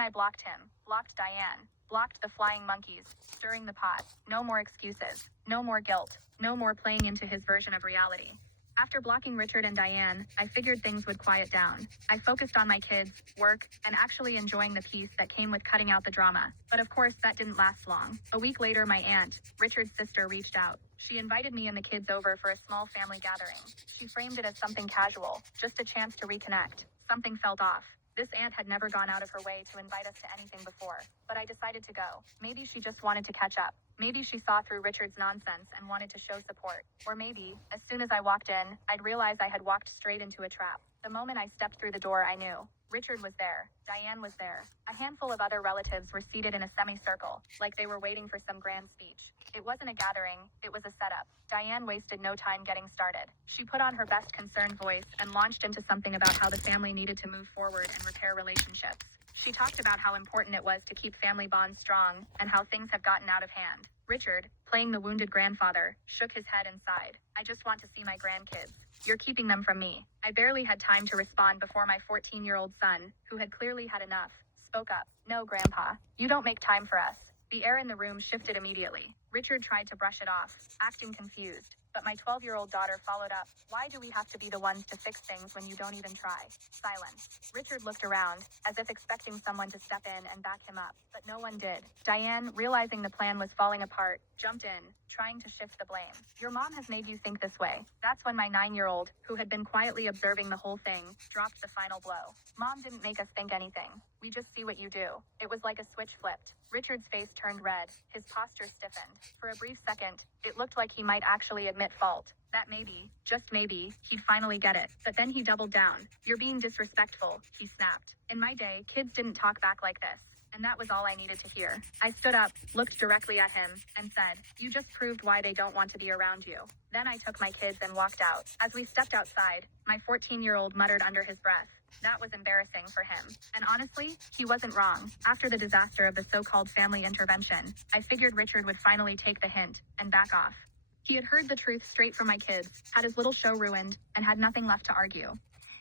Then I blocked him, blocked Diane, blocked the flying monkeys, stirring the pot. No more excuses, no more guilt, no more playing into his version of reality. After blocking Richard and Diane, I figured things would quiet down. I focused on my kids, work, and actually enjoying the peace that came with cutting out the drama. But of course, that didn't last long. A week later, my aunt, Richard's sister, reached out. She invited me and the kids over for a small family gathering. She framed it as something casual, just a chance to reconnect. Something felt off. This aunt had never gone out of her way to invite us to anything before, but I decided to go. Maybe she just wanted to catch up. Maybe she saw through Richard's nonsense and wanted to show support. Or maybe, as soon as I walked in, I'd realize I had walked straight into a trap. The moment I stepped through the door, I knew. Richard was there. Diane was there. A handful of other relatives were seated in a semicircle, like they were waiting for some grand speech. It wasn't a gathering, it was a setup. Diane wasted no time getting started. She put on her best concerned voice and launched into something about how the family needed to move forward and repair relationships. She talked about how important it was to keep family bonds strong and how things have gotten out of hand. Richard, playing the wounded grandfather, shook his head and sighed. I just want to see my grandkids. You're keeping them from me. I barely had time to respond before my 14-year-old son, who had clearly had enough, spoke up. No, Grandpa, you don't make time for us. The air in the room shifted immediately. Richard tried to brush it off, acting confused. But my 12-year-old daughter followed up. Why do we have to be the ones to fix things when you don't even try? Silence. Richard looked around, as if expecting someone to step in and back him up, but no one did. Diane, realizing the plan was falling apart, jumped in, trying to shift the blame. Your mom has made you think this way. That's when my 9-year-old, who had been quietly observing the whole thing, dropped the final blow. Mom didn't make us think anything. We just see what you do. It was like a switch flipped. Richard's face turned red, his posture stiffened. For a brief second, it looked like he might actually admit fault. That maybe, just maybe, he'd finally get it. But then he doubled down. You're being disrespectful, he snapped. In my day, kids didn't talk back like this. And that was all I needed to hear. I stood up, looked directly at him, and said, "You just proved why they don't want to be around you." Then I took my kids and walked out. As we stepped outside, my 14-year-old muttered under his breath. That was embarrassing for him. And honestly, he wasn't wrong. After the disaster of the so-called family intervention, I figured Richard would finally take the hint and back off. He had heard the truth straight from my kids, had his little show ruined, and had nothing left to argue.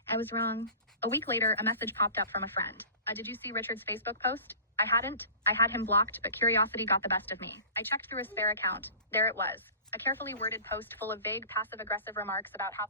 I was wrong. A week later, a message popped up from a friend. Did you see Richard's Facebook post? I hadn't. I had him blocked, but curiosity got the best of me. I checked through his spare account. There it was. A carefully worded post full of vague, passive-aggressive remarks about how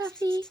Fluffy.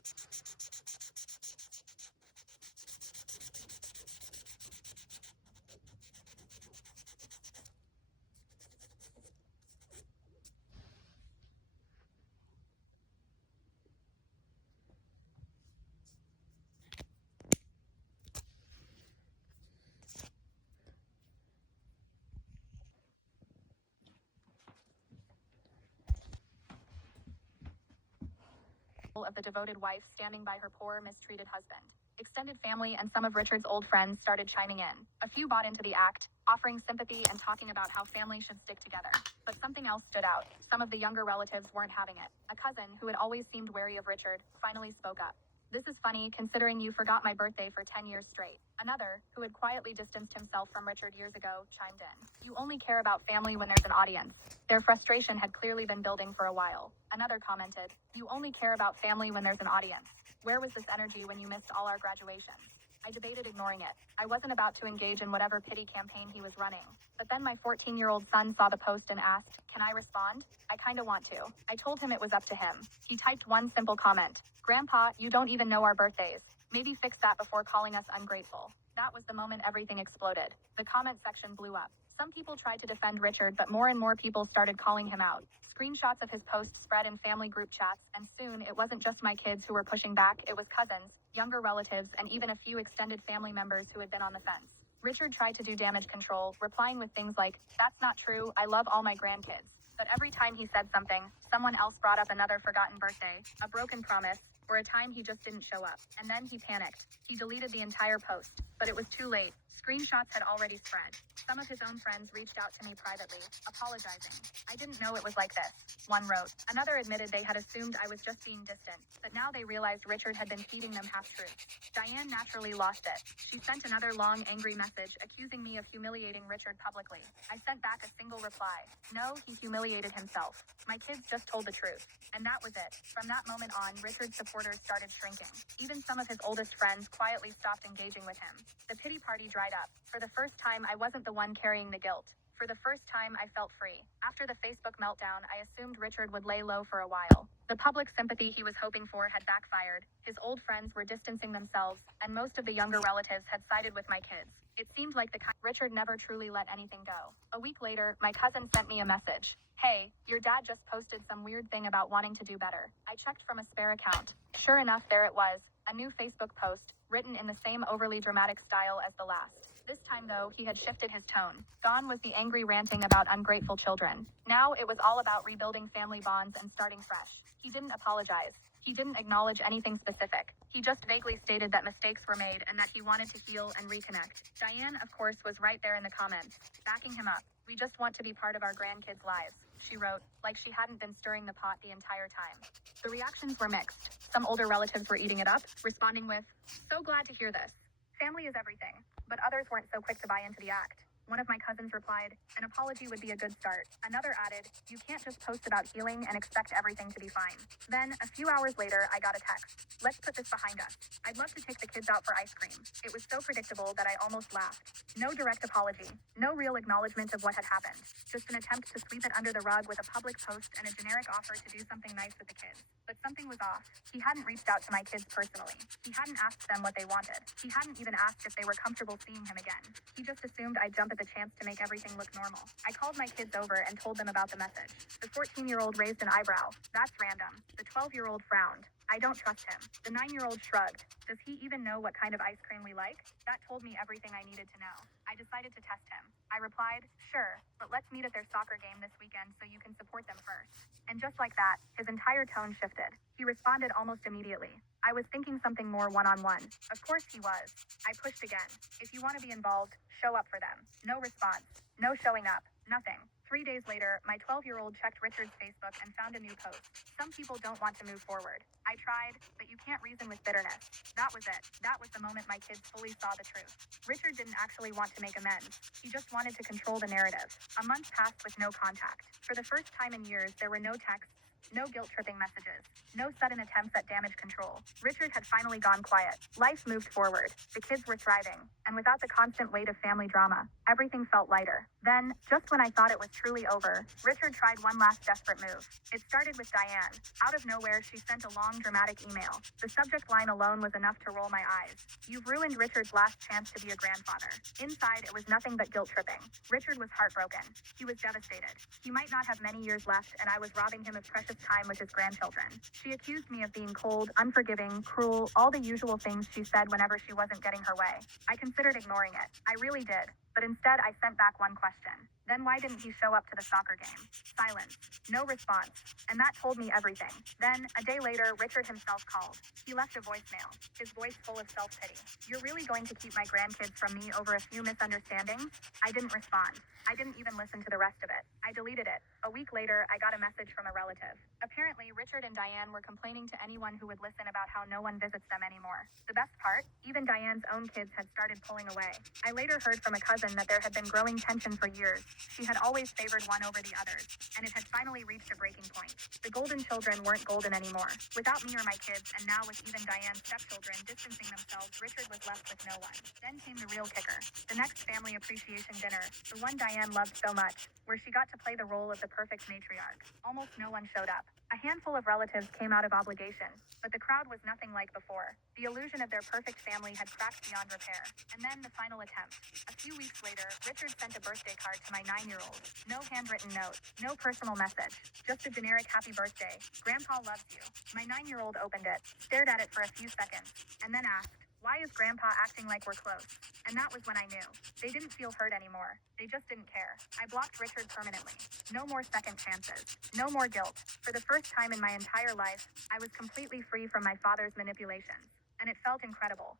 of the devoted wife standing by her poor, mistreated husband. Extended family and some of Richard's old friends started chiming in. A few bought into the act, offering sympathy and talking about how family should stick together. But something else stood out. Some of the younger relatives weren't having it. A cousin, who had always seemed wary of Richard, finally spoke up. "This is funny, considering you forgot my birthday for 10 years straight." Another, who had quietly distanced himself from Richard years ago, chimed in. "You only care about family when there's an audience." Their frustration had clearly been building for a while. Another commented, "You only care about family when there's an audience. Where was this energy when you missed all our graduations?" I debated ignoring it. I wasn't about to engage in whatever pity campaign he was running. But then my 14-year-old son saw the post and asked, "Can I respond?" I kinda want to. I told him it was up to him. He typed one simple comment. "Grandpa, you don't even know our birthdays. Maybe fix that before calling us ungrateful." That was the moment everything exploded. The comment section blew up. Some people tried to defend Richard, but more and more people started calling him out. Screenshots of his post spread in family group chats, and soon it wasn't just my kids who were pushing back, it was cousins, younger relatives, and even a few extended family members who had been on the fence. Richard tried to do damage control, replying with things like, "That's not true, I love all my grandkids." But every time he said something, someone else brought up another forgotten birthday, a broken promise, or a time he just didn't show up. And then he panicked. He deleted the entire post, but it was too late. Screenshots had already spread. Some of his own friends reached out to me privately, apologizing. "I didn't know it was like this," one wrote. Another admitted they had assumed I was just being distant, but now they realized Richard had been feeding them half-truths. Diane naturally lost it. She sent another long, angry message accusing me of humiliating Richard publicly. I sent back a single reply. "No, he humiliated himself. My kids just told the truth." And that was it. From that moment on, Richard's supporters started shrinking. Even some of his oldest friends quietly stopped engaging with him. The pity party dried up. For the first time, I wasn't the one carrying the guilt. For the first time, I felt free. After the Facebook meltdown, I assumed Richard would lay low for a while. The public sympathy he was hoping for had backfired. His old friends were distancing themselves, and most of the younger relatives had sided with my kids. It seemed like Richard never truly let anything go. A week later, my cousin sent me a message. "Hey, your dad just posted some weird thing about wanting to do better." I checked from a spare account. Sure enough, there it was, a new Facebook post, written in the same overly dramatic style as the last. This time, though, he had shifted his tone. Gone was the angry ranting about ungrateful children. Now it was all about rebuilding family bonds and starting fresh. He didn't apologize. He didn't acknowledge anything specific. He just vaguely stated that mistakes were made and that he wanted to heal and reconnect. Diane, of course, was right there in the comments, backing him up. "We just want to be part of our grandkids' lives," she wrote, like she hadn't been stirring the pot the entire time. The reactions were mixed. Some older relatives were eating it up, responding with, "So glad to hear this. Family is everything." But others weren't so quick to buy into the act. One of my cousins replied, "An apology would be a good start." Another added, "You can't just post about healing and expect everything to be fine." Then, a few hours later, I got a text. "Let's put this behind us. I'd love to take the kids out for ice cream." It was so predictable that I almost laughed. No direct apology. No real acknowledgement of what had happened. Just an attempt to sweep it under the rug with a public post and a generic offer to do something nice with the kids. But something was off. He hadn't reached out to my kids personally. He hadn't asked them what they wanted. He hadn't even asked if they were comfortable seeing him again. He just assumed I'd jump at the chance to make everything look normal. I called my kids over and told them about the message. The 14-year-old raised an eyebrow. "That's random." The 12-year-old frowned. "I don't trust him." The 9-year-old shrugged. "Does he even know what kind of ice cream we like?" That told me everything I needed to know. I decided to test him. I replied, "Sure, but let's meet at their soccer game this weekend so you can support them first." And just like that, his entire tone shifted. He responded almost immediately. I was thinking something more one-on-one. Of course he was. I pushed again. "If you want to be involved, show up for them." No response. No showing up. Nothing. 3 days later, my 12-year-old checked Richard's Facebook and found a new post. "Some people don't want to move forward. I tried, but you can't reason with bitterness." That was it. That was the moment my kids fully saw the truth. Richard didn't actually want to make amends. He just wanted to control the narrative. A month passed with no contact. For the first time in years, there were no texts, no guilt-tripping messages, no sudden attempts at damage control. Richard had finally gone quiet. Life moved forward. The kids were thriving. And without the constant weight of family drama, everything felt lighter. Then, just when I thought it was truly over, Richard tried one last desperate move. It started with Diane. Out of nowhere, she sent a long, dramatic email. The subject line alone was enough to roll my eyes. "You've ruined Richard's last chance to be a grandfather." Inside, it was nothing but guilt-tripping. Richard was heartbroken. He was devastated. He might not have many years left, and I was robbing him of precious time with his grandchildren. She accused me of being cold, unforgiving, cruel, all the usual things she said whenever she wasn't getting her way. I considered ignoring it. I really did. But instead, I sent back one question. "Then why didn't he show up to the soccer game?" Silence. No response. And that told me everything. Then, a day later, Richard himself called. He left a voicemail, his voice full of self-pity. "You're really going to keep my grandkids from me over a few misunderstandings?" I didn't respond. I didn't even listen to the rest of it. I deleted it. A week later, I got a message from a relative. Apparently, Richard and Diane were complaining to anyone who would listen about how no one visits them anymore. The best part? Even Diane's own kids had started pulling away. I later heard from a cousin that there had been growing tension for years. She had always favored one over the others, and it had finally reached a breaking point. The golden children weren't golden anymore. Without me or my kids, and now with even Diane's stepchildren distancing themselves, Richard was left with no one. Then came the real kicker. The next family appreciation dinner, the one Diane loved so much, where she got to play the role of the perfect matriarch. Almost no one showed up. A handful of relatives came out of obligation, but the crowd was nothing like before. The illusion of their perfect family had cracked beyond repair. And then the final attempt. A few weeks later, Richard sent a birthday card to my 9-year-old. No handwritten note, no personal message, just a generic happy birthday. Grandpa loves you. My 9-year-old opened it, stared at it for a few seconds, and then asked, "Why is Grandpa acting like we're close?" And that was when I knew. They didn't feel hurt anymore. They just didn't care. I blocked Richard permanently. No more second chances. No more guilt. For the first time in my entire life, I was completely free from my father's manipulations. And it felt incredible.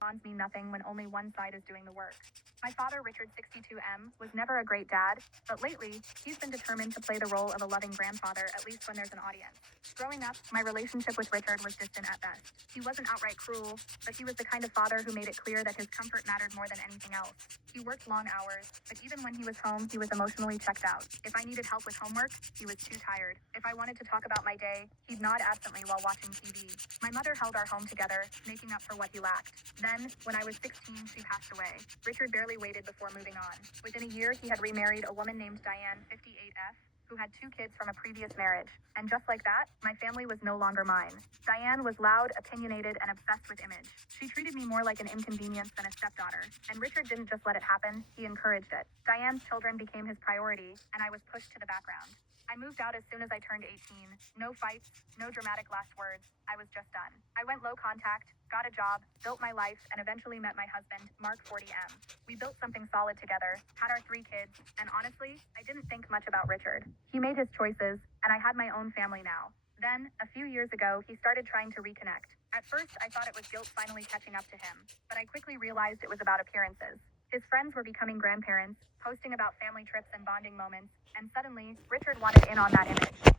Bonds mean nothing when only one side is doing the work. My father, Richard 62M, was never a great dad, but lately, he's been determined to play the role of a loving grandfather, at least when there's an audience. Growing up, my relationship with Richard was distant at best. He wasn't outright cruel, but he was the kind of father who made it clear that his comfort mattered more than anything else. He worked long hours, but even when he was home, he was emotionally checked out. If I needed help with homework, he was too tired. If I wanted to talk about my day, he'd nod absently while watching TV. My mother held our home together, making up for what he lacked. Then, when I was 16, she passed away. Richard barely waited before moving on. Within a year, he had remarried a woman named Diane, 58F, who had 2 kids from a previous marriage. And just like that, my family was no longer mine. Diane was loud, opinionated, and obsessed with image. She treated me more like an inconvenience than a stepdaughter. And Richard didn't just let it happen, he encouraged it. Diane's children became his priority, and I was pushed to the background. I moved out as soon as I turned 18. No fights, no dramatic last words. I was just done. I went low contact, got a job, built my life, and eventually met my husband, Mark 40M. We built something solid together, had our 3 kids, and honestly, I didn't think much about Richard. He made his choices, and I had my own family now. Then, a few years ago, he started trying to reconnect. At first, I thought it was guilt finally catching up to him, but I quickly realized it was about appearances. His friends were becoming grandparents, posting about family trips and bonding moments, and suddenly, Richard wanted in on that image.